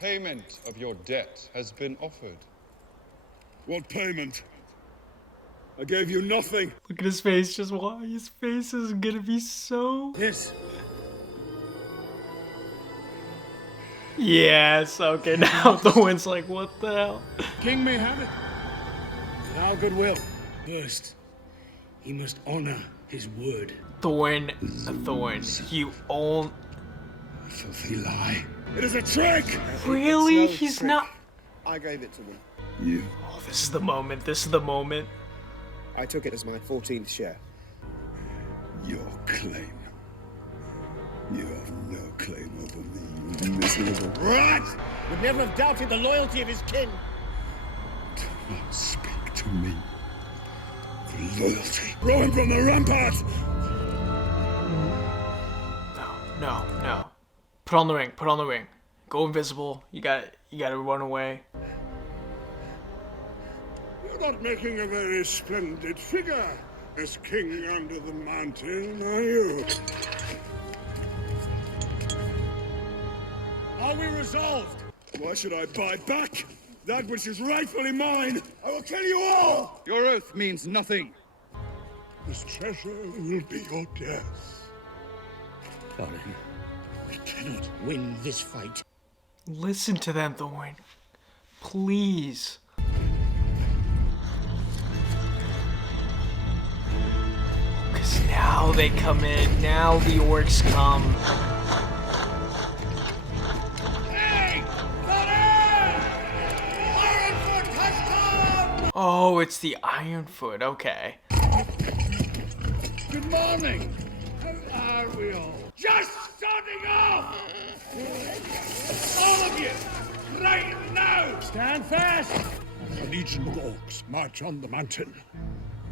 Payment of your debt has been offered. What payment? I gave you nothing. Look at his face. Just why his face is gonna be so. This. Yes. Okay. Now Thorin's like, what the hell? King may have it. With our goodwill. First, he must honor his word. Thorin, you own. A filthy lie. It is a trick. Really? It's no He's trick. not. I gave it to them. You. Oh, this is the moment. This is the moment. I took it as my 14th share. Your claim. You have no claim over me, you miserable rat! Would never have doubted the loyalty of his kin. Do not speak to me. For loyalty. Run from the rampart! No. Put on the ring. Put on the ring. Go invisible. You gotta run away. You're not making a very splendid figure as king under the mountain, are you? Are we resolved? Why should I buy back that which is rightfully mine? I will kill you all! Your oath means nothing. This treasure will be your death. Thorin, we cannot win this fight. Listen to them, Thorin. Please. Because now they come in. Now the orcs come. Hey! Thorin! Ironfoot has come! Oh, it's the Ironfoot. Okay. Good morning. How are we all? Just starting off! All of you, right now! Stand fast! A legion of orcs march on the mountain.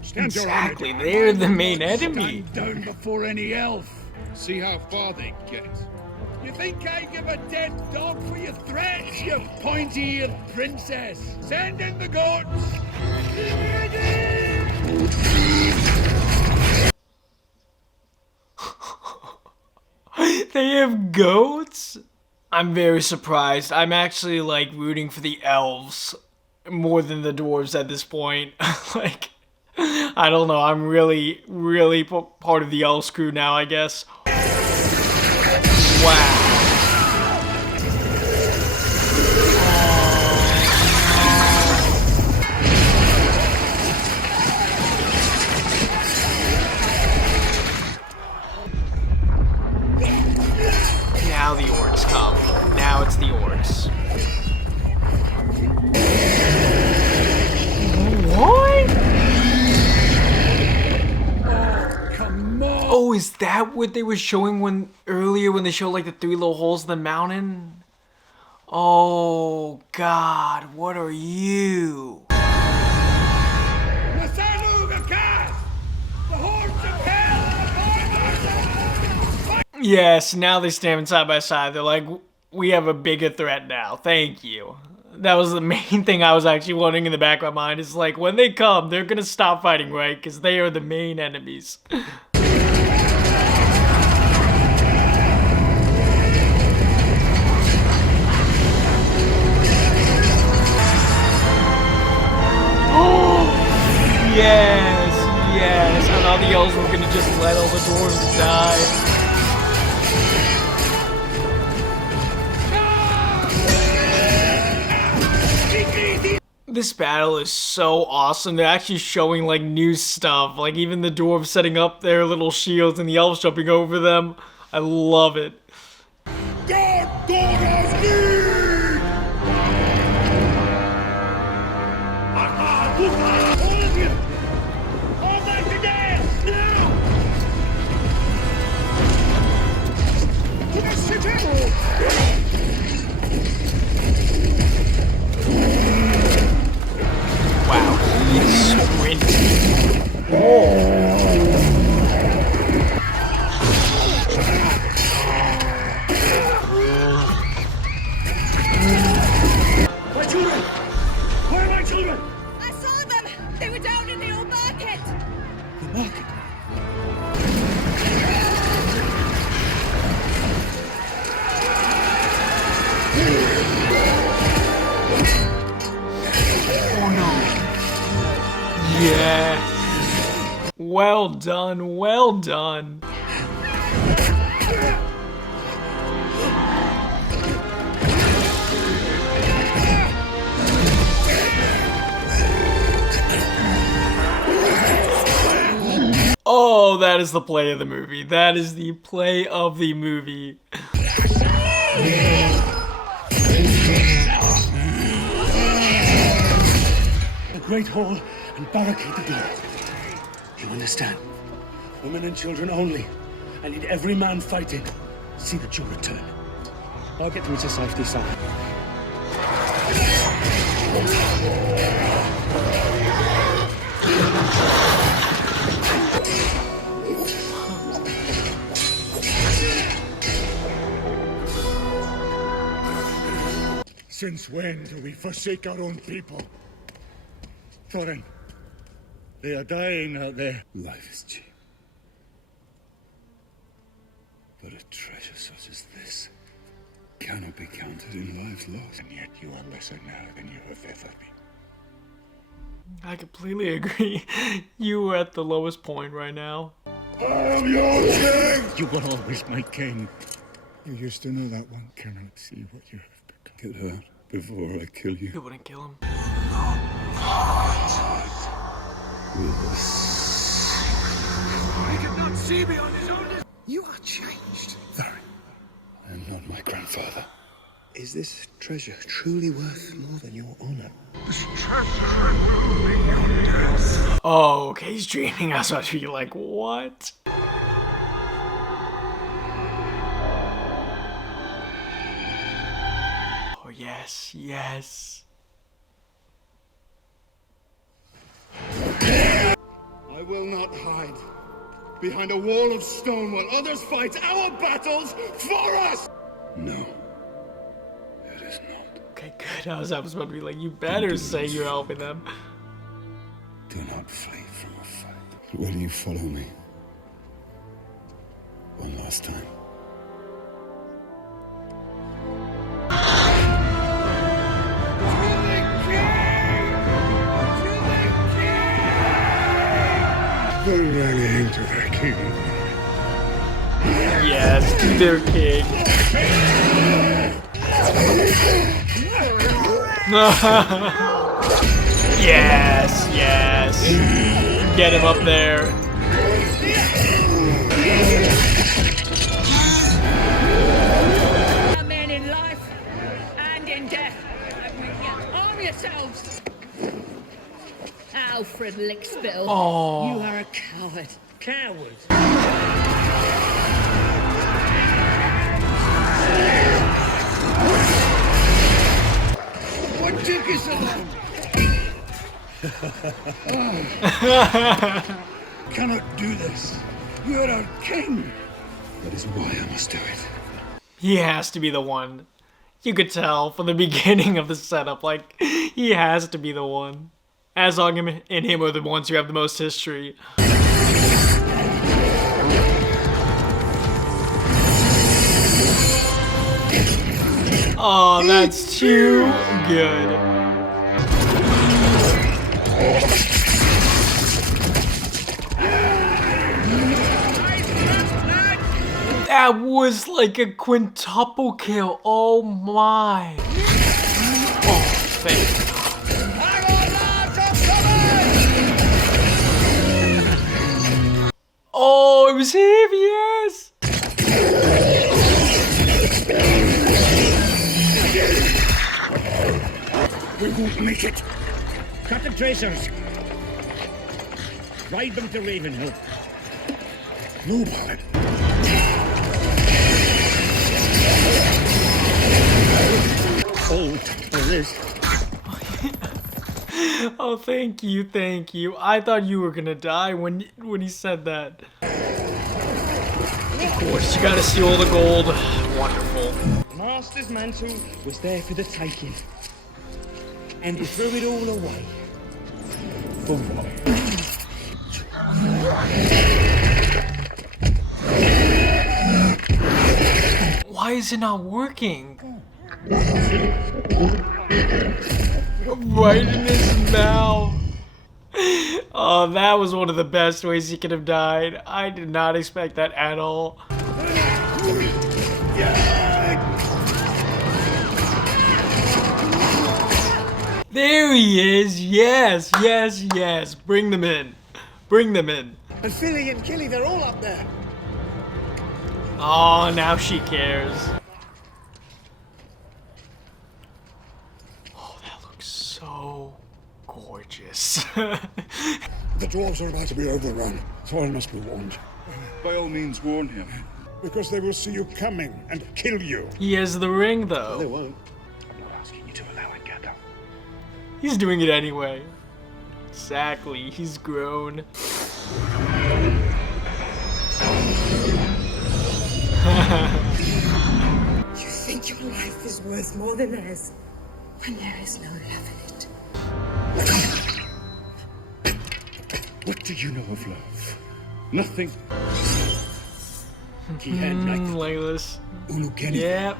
Stand Exactly, your army they're down. the main enemy. Stand down before any elf. See how far they get. You think I give a dead dog for your threats, you pointy-eared princess? Send in the goats! They have goats? I'm very surprised. I'm actually like rooting for the elves more than the dwarves at this point. Like, I don't know. I'm really part of the elves crew now, I guess. Wow. Now the orcs come. Now it's the orcs. What? Oh, come on! Oh, is that what they were showing earlier when they showed like the 3 little holes in the mountain? Oh God, what are you? Yes, now they stand side by side. They're like, we have a bigger threat now. Thank you. That was the main thing I was actually wondering in the back of my mind. Is like, when they come, they're gonna stop fighting, right? Because they are the main enemies. Yes. I thought the elves were gonna just let all the dwarves die. This battle is so awesome. They're actually showing like new stuff. Like even the dwarves setting up their little shields and the elves jumping over them. I love it. Wow, he's sprinting. Oh. Well done, well done. Oh, that is the play of the movie. That is the play of the movie. The Great Hall and barricade the door. You understand? Women and children only. I need every man fighting. See that you return. I'll get through to safety, sir. Since when do we forsake our own people? Thorin, they are dying out there. Life is cheap. But a treasure such as this cannot be counted in lives lost. And yet you are lesser now than you have ever been. I completely agree. You are at the lowest point right now. I am your king! You were always my king. You used to know that one cannot see what you have become. Get hurt before I kill you. You wouldn't kill him. He could not see me on his own. You are changed. I am not my grandfather. Is this treasure truly worth more than your honor? Oh, okay, he's dreaming. I was about to be like, what? Oh, yes, yes. I will not hide behind a wall of stone while others fight our battles for us! No. It is not. Okay, good. I was about to be like, you better say you're helping them. Do not flee from a fight. Will you follow me? One last time. Bring Rani to their king. Yes, to their king. Yes, yes. Get him up there. A man in life and in death. Arm yourselves. Alfred Lickspill. Oh. You are a coward. Coward. What took you so long? Cannot do this. You are our king. That is why I must do it. He has to be the one. You could tell from the beginning of the setup, like, he has to be the one. As Ogum and him are the ones who have the most history. Oh, that's too good. That was like a quintuple kill. Oh my. Oh, thank you. Oh, it was him, yes! We won't make it. Cut the tracers. Ride them to Ravenhill. No, Hobbit. Old for this. Oh, thank you, thank you. I thought you were gonna die when he said that. Of course, you gotta steal all the gold. Wonderful. Master's mantle was there for the taking. And he threw it all away. For what? Why is it not working? Right in his mouth. Oh, that was one of the best ways he could have died. I did not expect that at all. There he is. Yes, yes, yes. Bring them in. Bring them in. And Philly and Killy, they're all up there. Oh, now she cares. Oh, that looks so gorgeous. The dwarves are about to be overrun. Thorin must be warned. By all means, warn him. Because they will see you coming and kill you. He has the ring, They though. won't. I'm not asking you to allow it, Gandalf. He's doing it anyway. Exactly. He's grown. You think your life is worth more than theirs when there is no love in it. What do you know of love? Nothing. Legolas. Yep.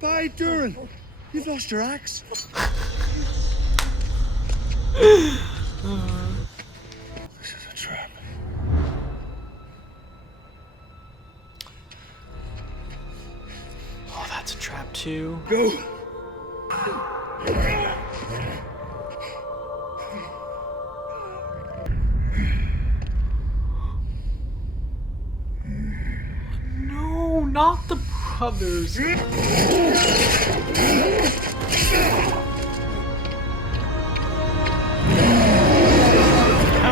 Bye, Durin. You've lost your axe. This is a trap. Oh, that's a trap too. Go. No, not the brothers. Hell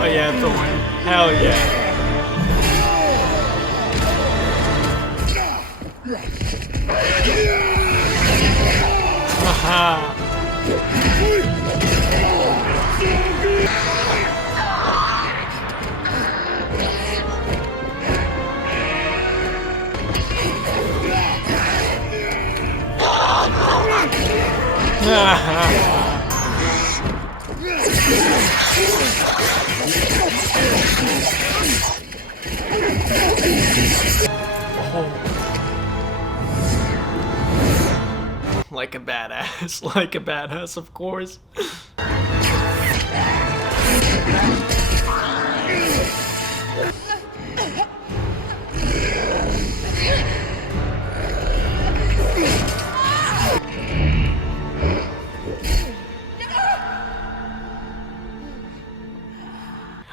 yeah, Thorin. Hell yeah. Haha. Like a badass, like a badass, of course.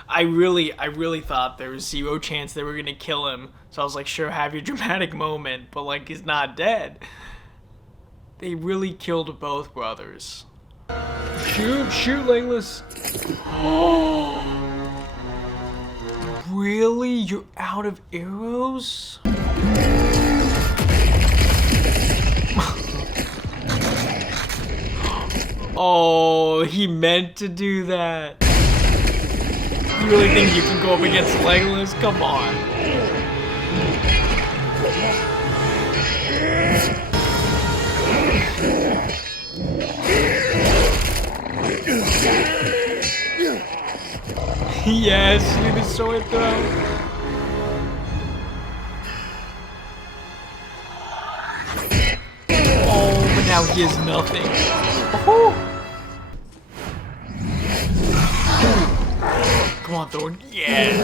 I really thought there was zero chance they were gonna kill him. So I was like, sure, have your dramatic moment, but like, he's not dead. They really killed both brothers. Shoot, Legolas. Really? You're out of arrows? Oh, he meant to do that. You really think you can go up against Legolas? Come on. Yes, do the sword throw. Oh, but now he has nothing. Oh. Come on, Thorin. Yes.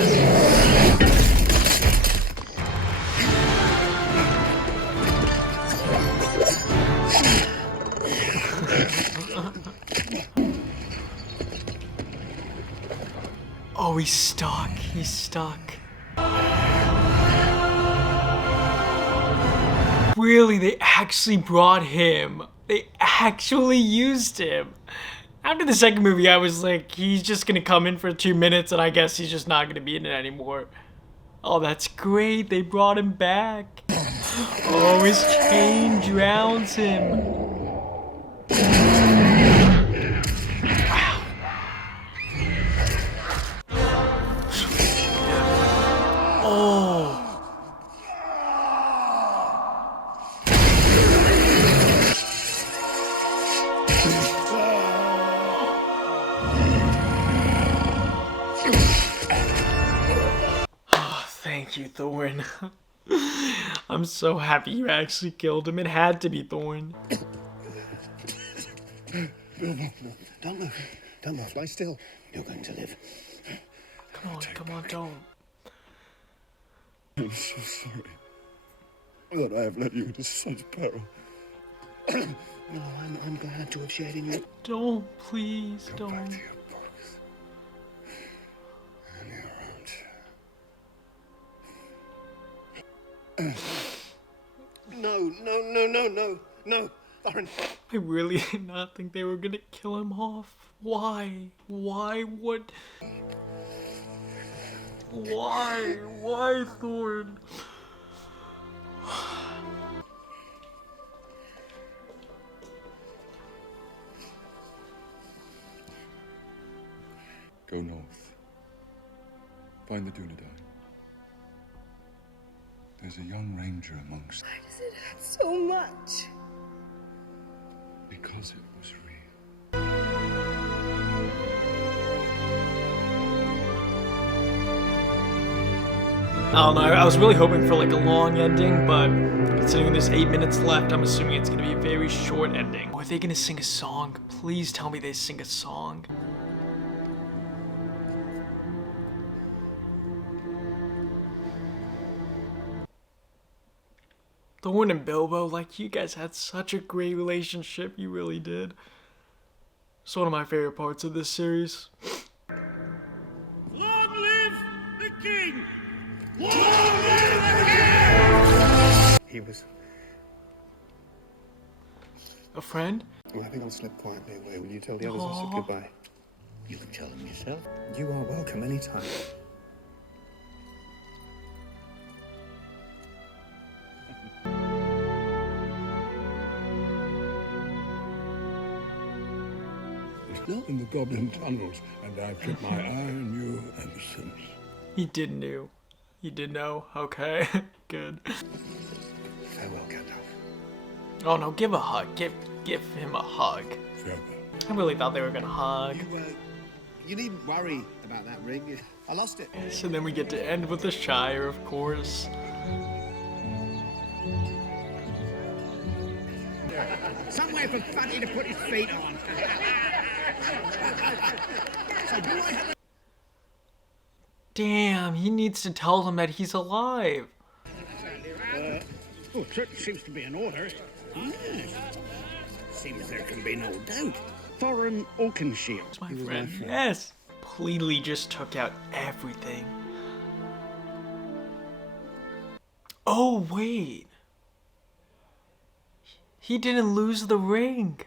Oh, he's stuck. He's stuck. Really, they actually brought him. They actually used him. After the second movie, I was like, he's just gonna come in for 2 minutes and I guess he's just not gonna be in it anymore. Oh, that's great. They brought him back. Oh, his chain drowns him. Wow. Oh. Thank you, Thorin. I'm so happy you actually killed him. It had to be Thorin. No, don't move. Don't move. Lie still. You're going to live. Come on, don't. I'm so sorry that I have led you into such peril. No, I'm glad to have shared in your... Don't, please, Go back don't. to your books and your own chair. No, Thorin. I really did not think they were gonna kill him off. Why? Why would... Why? Why, Thorin? Go north. Find the Dunedain. There's a young ranger amongst them. Why does it hurt so much? Because it was real. I don't know, I was really hoping for like a long ending, but considering there's 8 minutes left, I'm assuming it's gonna be a very short ending. Are they gonna sing a song? Please tell me they sing a song. Thorin and Bilbo, like, you guys had such a great relationship, you really did. It's one of my favorite parts of this series. Long live the king! He was... A friend? Well, I think I'll slip quietly away. Will you tell the others I said goodbye? You can tell them yourself. You are welcome anytime. Not in the goblin tunnels, and I've kept my eye on you ever since. He did know. He did know. Okay, good. Farewell, Gandalf. Oh no, give a hug. Give him a hug. Farewell. I really thought they were gonna hug. You needn't worry about that ring. I lost it. So then we get to end with the Shire, of course. Somewhere for Fatty to put his feet on. Damn, he needs to tell them that he's alive. Oh, certainly seems to be in order. Seems there can be no doubt. Thorin Oakenshield. My friend, yes. Completely just took out everything. Oh, wait. He didn't lose the ring.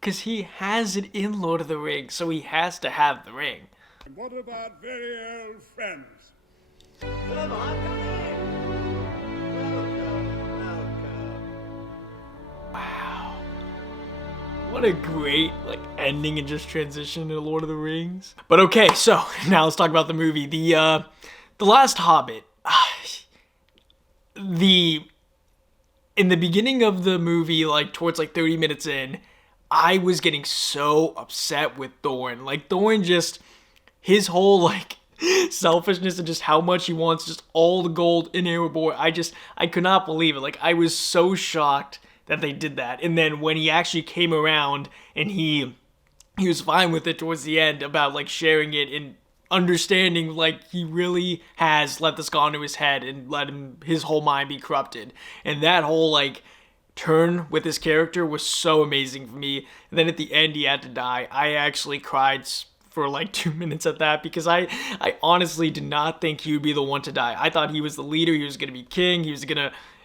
Because he has it in Lord of the Rings, so he has to have the ring. And what about very old friends? Wow. What a great ending and just transition to Lord of the Rings. But okay, so now let's talk about the movie. The Last Hobbit. In the beginning of the movie, towards 30 minutes in, I was getting so upset with Thorin. Thorin just, his whole selfishness and just how much he wants just all the gold in Erebor. I could not believe it. I was so shocked that they did that. And then when he actually came around and he was fine with it towards the end about sharing it and understanding he really has let this go into his head and let his whole mind be corrupted. And that whole turn with his character was so amazing for me. And then at the end he had to die. I actually cried for 2 minutes at that because I honestly did not think he would be the one to die. I thought he was the leader, he was going to be king,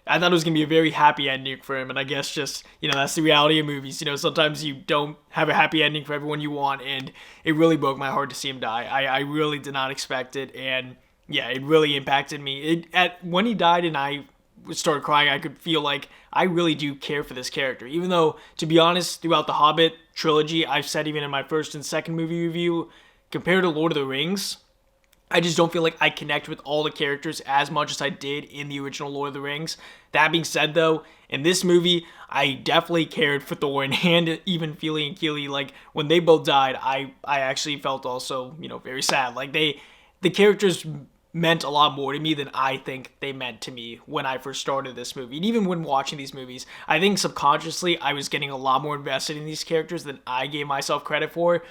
I thought it was going to be a very happy ending for him, and I guess just, that's the reality of movies. Sometimes you don't have a happy ending for everyone you want, and it really broke my heart to see him die. I really did not expect it, and yeah, it really impacted me. When he died and I started crying, I could feel I really do care for this character. Even though, to be honest, throughout the Hobbit trilogy, I've said even in my first and second movie review, compared to Lord of the Rings, I just don't feel I connect with all the characters as much as I did in the original Lord of the Rings. That being said, though, in this movie, I definitely cared for Thorin and even Fili and Kili. When they both died, I actually felt also, very sad. The characters meant a lot more to me than I think they meant to me when I first started this movie. And even when watching these movies, I think subconsciously I was getting a lot more invested in these characters than I gave myself credit for.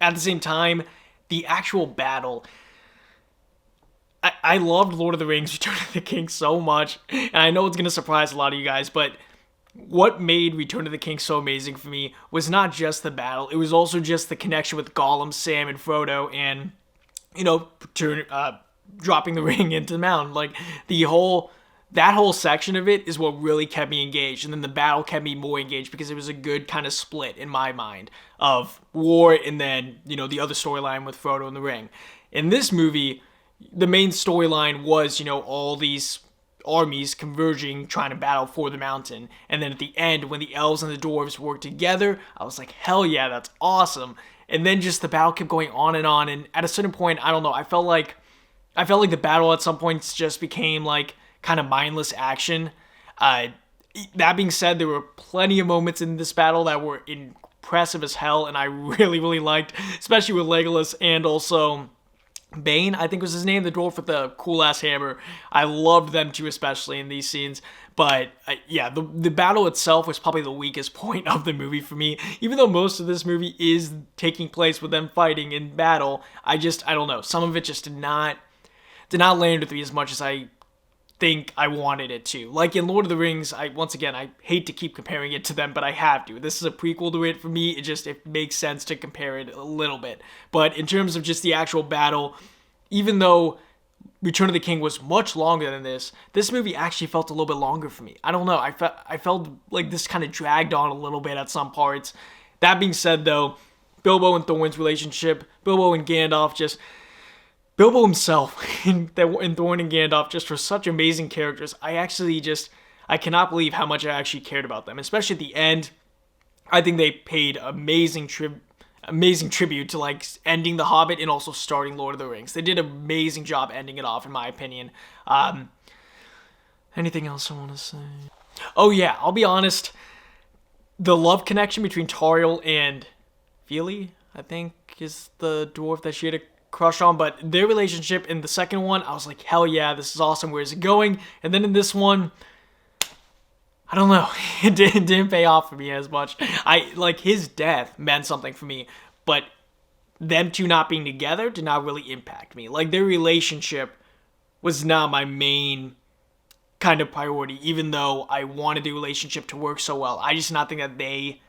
At the same time, the actual battle, I loved Lord of the Rings Return of the King so much, and I know it's going to surprise a lot of you guys, but what made Return of the King so amazing for me was not just the battle, it was also just the connection with Gollum, Sam, and Frodo, and, you know, dropping the ring into the mountain. Like, that whole section of it is what really kept me engaged, and then the battle kept me more engaged because it was a good kind of split in my mind of war and then, you know, the other storyline with Frodo and the ring. In this movie, the main storyline was, you know, all these armies converging, trying to battle for the mountain. And then at the end, when the elves and the dwarves worked together, I was like, hell yeah, that's awesome. And then just the battle kept going on, and at a certain point, I don't know, I felt like the battle at some points just became like kind of mindless action. That being said, there were plenty of moments in this battle that were impressive as hell, and I really, really liked, especially with Legolas and also Bane, I think was his name, the dwarf with the cool-ass hammer. I loved them too, especially in these scenes. But, yeah, the battle itself was probably the weakest point of the movie for me. Even though most of this movie is taking place with them fighting in battle, I don't know. Some of it just did not land with me as much as I think I wanted it to. Like in Lord of the Rings, I hate to keep comparing it to them, but I have to. This is a prequel to it for me. It makes sense to compare it a little bit. But in terms of just the actual battle, even though Return of the King was much longer than this movie actually felt a little bit longer for me. I don't know. I felt like this kind of dragged on a little bit at some parts. That being said, though, Bilbo and Thorin's relationship, Bilbo and Gandalf just... Bilbo himself and Thorin and Gandalf just were such amazing characters. I cannot believe how much I actually cared about them, especially at the end. I think they paid amazing tribute to like ending The Hobbit and also starting Lord of the Rings. They did an amazing job ending it off, in my opinion. Anything else I want to say? Oh yeah, I'll be honest. The love connection between Tauriel and Fili, I think, is the dwarf that she had a crush on, but their relationship in the second one, I was like, hell yeah, this is awesome, where's it going? And then in this one, I don't know, it didn't pay off for me as much. His death meant something for me, but them two not being together did not really impact me. Like, their relationship was not my main kind of priority, even though I wanted the relationship to work so well. I just not think that they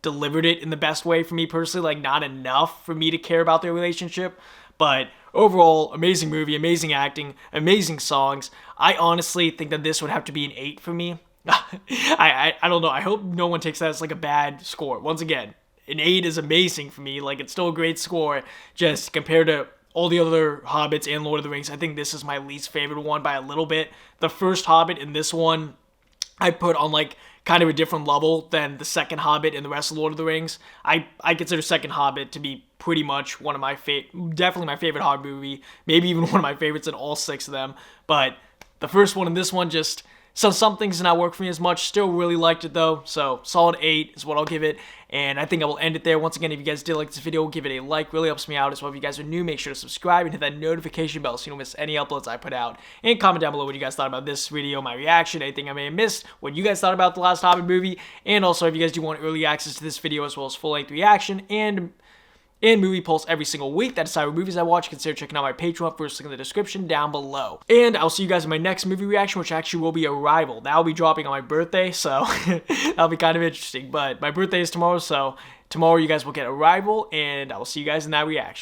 delivered it in the best way for me personally, like not enough for me to care about their relationship. But overall, amazing movie, amazing acting, amazing songs. I honestly think that this would have to be an 8 for me. I don't know. I hope no one takes that as like a bad score. Once again, an 8 is amazing for me. Like, it's still a great score. Just compared to all the other Hobbits and Lord of the Rings, I think this is my least favorite one by a little bit. The first Hobbit and this one, I put on like kind of a different level than the second Hobbit and the rest of Lord of the Rings. I consider second Hobbit to be pretty much one of my definitely my favorite Hobbit movie, maybe even one of my favorites in all 6 of them. But the first one and this one just... So some things did not work for me as much. Still really liked it though. So solid 8 is what I'll give it. And I think I will end it there. Once again, if you guys did like this video, give it a like. Really helps me out as well. If you guys are new, make sure to subscribe and hit that notification bell so you don't miss any uploads I put out. And comment down below what you guys thought about this video, my reaction, anything I may have missed, what you guys thought about the last Hobbit movie. And also, if you guys do want early access to this video as well as full-length reaction and movie pulse every single week that decide what movies I watch, consider checking out my Patreon, first link in the description down below. And I'll see you guys in my next movie reaction, which actually will be Arrival. That'll be dropping on my birthday, so that'll be kind of interesting. But my birthday is tomorrow, so tomorrow you guys will get Arrival, and I will see you guys in that reaction.